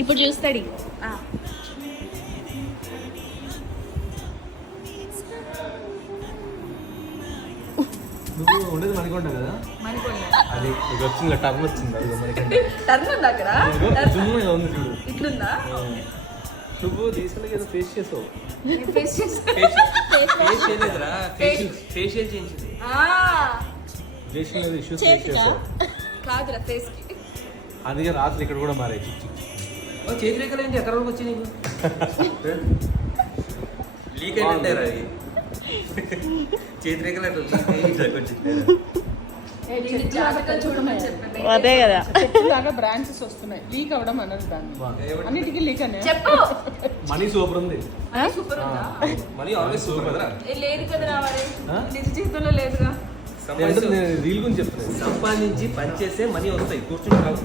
ఇప్పుడు చూస్తాడు. నువ్వు ఉండేది మణికొండ కదా? అది వచ్చింది టర్న్ వచ్చింది. అది మణికొండ టర్న్ ఉంది అక్కడ. ఉంది చూడు, ఇట్లుందా? నువ్వు రీసెంట్గా ఏదో ఫేస్ చేసావు. ఫేషియల్ చేయించింది. చేసిన ఇష్యూస్ ఫేస్ చేసావు కాదురా ఫేస్ కి. అందుకే రాత్రి ఇక్కడ కూడా మారే చేతి రేఖలు ఏంటి ఎక్కడ వచ్చి నీకు లీక్ అయినట్టారా? అది చేతి రేఖలు అదే కదా, లాగా బ్రాంచెస్ వస్తున్నాయి. లీక్ అవడం అన్నది దాన్ని. అన్నిటికీ లీక్ అనే చెప్పు. మనీ సూపర్ ఉంది. సూపర్ ఉందా? మనీ ఆల్వేస్ సూపర్ కదరా? లేదు కదరా మరి నిజ జీవితంలో లేదుగా. రీల్ గురించి చెప్తున్నాను. సంపాదించి పనిచేసే మనీ వస్తాయి, కూర్చుని కాదు.